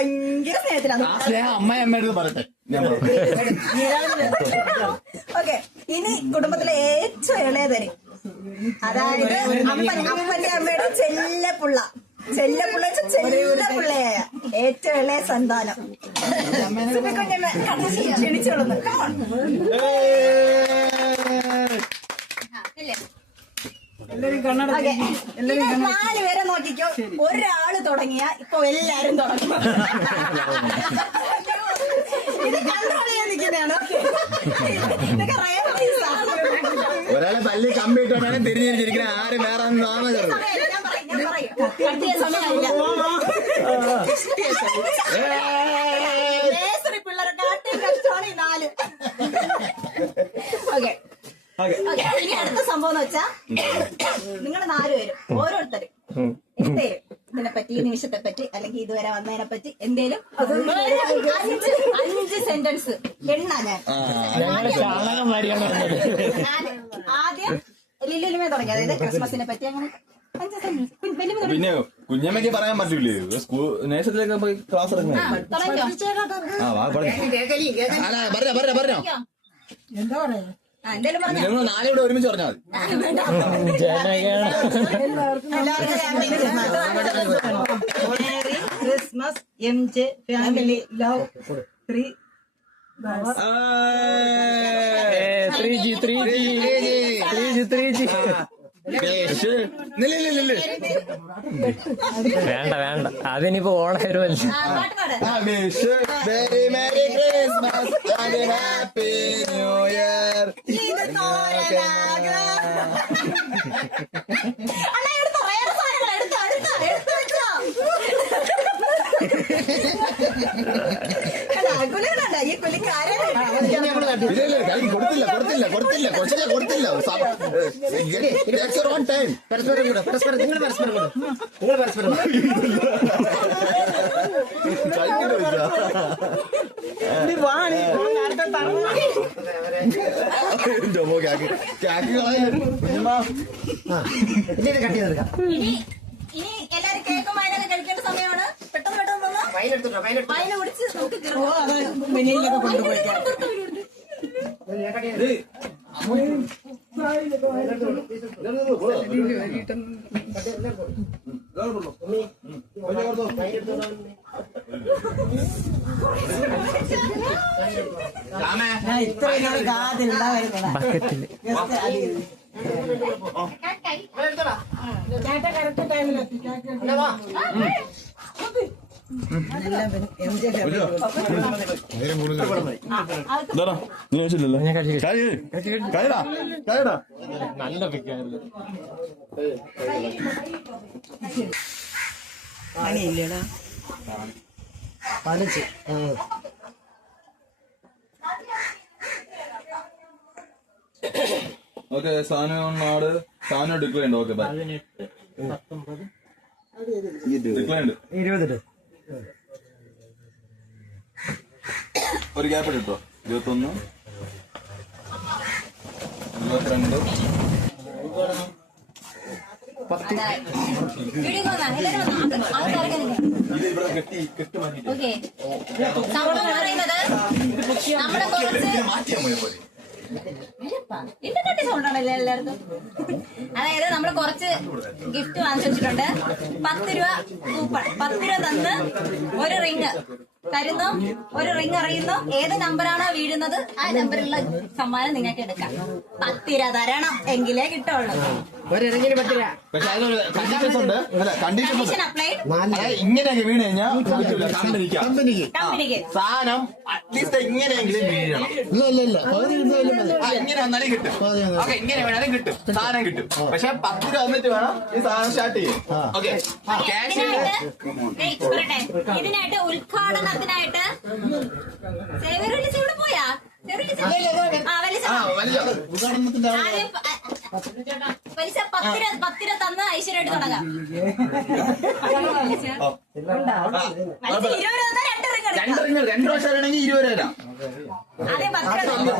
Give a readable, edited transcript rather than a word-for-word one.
ഭയങ്കര സ്നേഹത്തിലാണ്. അമ്മയമ്മയുടെ പറയട്ടെ. ഓക്കെ, ഇനി കുടുംബത്തിലെ ഏറ്റവും ഇളയതരി, അതായത് അപ്പന്റെ അമ്മയുടെ ചെല്ലപ്പുള്ള ചെല്ലപ്പുള്ളയായ ഏറ്റവും ഇളയ സന്താനം സുബിക്കുഞ്ഞമ്മ ക്ഷണിച്ചോളുന്നു. നാല് പേരെ നോക്കിക്കോ, ഒരാള് തുടങ്ങിയ ഇപ്പൊ എല്ലാരും തുടങ്ങും. ഇത് കൺട്രോൾ ചെയ്യാൻ നിൽക്കുന്നതാണ്. ഒരാളെ പല്ലി കമ്പിട്ടോണ്ടാണ് തിരിഞ്ഞിരിക്കുന്നത്. ആരും വേറെ പിള്ളേരെ കാട്ടിയും കഷ്ടമാണ് ഈ നാല്. ഓക്കെ, ഇനി അടുത്ത സംഭവം എന്ന് വെച്ചാ, നിങ്ങൾ നാലുപേരും ഓരോരുത്തരും എന്തേലും ഇതിനെപ്പറ്റി, ഈ നിമിഷത്തെ പറ്റി, അല്ലെങ്കിൽ ഇതുവരെ വന്നതിനെ പറ്റി എന്തേലും 5 സെന്റൻസ് എണ്ണ. ആദ്യം ലില്ലുമേ തുടങ്ങി, അതായത് ക്രിസ്മസിനെ പറ്റി അങ്ങനെ 5 സെന്റൻസ്. പിന്നെ കുഞ്ഞമ്മയ്ക്ക് പറയാൻ പറ്റൂലേ, സ്കൂൾ നേഴ്സറിയിലൊക്കെ പോയി ക്ലാസ് തുടങ്ങിയോ? പറഞ്ഞോ. എന്താ പറയാ, എന്തേലും പറഞ്ഞു. നിങ്ങൾ നാലുകൂടെ ഒരുമിച്ച് പറഞ്ഞാൽ മതി. Christmas, MJ, family, love, 3G. വേണ്ട അതിനിപ്പോ ഓണം വരുമല്ലോ. Very merry Christmas and happy new year. കൊടുത്തില്ല. പരസ്പരം നിങ്ങൾ പരസ്പരം ഇനി എല്ലാരും കേക്കും വയനൊക്കെ കഴിക്കേണ്ട സമയമാണ്. പെട്ടെന്ന് വയന കുടിച്ച് നമുക്ക് കൊണ്ടുപോയിക്കാം. ഇത്രയും കാതില്ല വരുന്നത്. കറക്റ്റ് ടൈമിലെത്തി. നല്ല പിക്കായിരുന്നു. പണിയില്ലേടാ 15. ഓക്കെ, സാധനം ഡിക്ലെയർ ഉണ്ട്. Okay, bye. 20 ഒരു ഗ്യാപ്പ് ഇട്ടോ. 21, 22, 10. ഇത് ഇവിടെ കെട്ട് മാറ്റിയാ പോലെ. ഇന്നത്തെ സൗണ്ടാണല്ലേ എല്ലാവർക്കും. അതായത് നമ്മൾ കുറച്ച് ഗിഫ്റ്റ് വാങ്ങിച്ചു വെച്ചിട്ടുണ്ട്. 10 രൂപ കൂപ്പൺ. 10 രൂപ തന്ന് ഒരു റിങ് തരുന്നു, ഒരു റിങ് അറിയുന്നു. ഏത് നമ്പറാണോ വീഴുന്നത് ആ നമ്പറിലുള്ള സമ്മാനം നിങ്ങൾക്ക് എടുക്കാം. 10 രൂപ തരണം എങ്കിലേ കിട്ടുള്ളൂ. പക്ഷെ അതിനൊരു കണ്ടീഷൻസ് ഉണ്ട്. Condition applied. ഇങ്ങനെയൊക്കെ വീണ് കഴിഞ്ഞാൽ കമ്പനിക്ക് സാധനം അറ്റ്ലീസ്റ്റ് ഇങ്ങനെയെങ്കിലും വീഴണം. ഇങ്ങനെ വന്നാലും കിട്ടും. ഓക്കെ, ഇങ്ങനെ വേണാലും കിട്ടും, സാധനം കിട്ടും. പക്ഷെ 10 രൂപ വന്നിട്ട് വേണം ഈ സാധനം സ്റ്റാർട്ട് ചെയ്യാൻ. ഓക്കെ, ക്യാഷ് ഇതിനായിട്ട് ഉദ്ഘാടനത്തിനായിട്ട് ഇവിടെ പോയാ പലിശ 10 രൂപ തന്ന് ഐശ്വര്യമായിട്ട് തുടങ്ങാം. 2 വർഷം ആണെങ്കിൽ 20 രൂപ. അതെ, 10 രൂപ.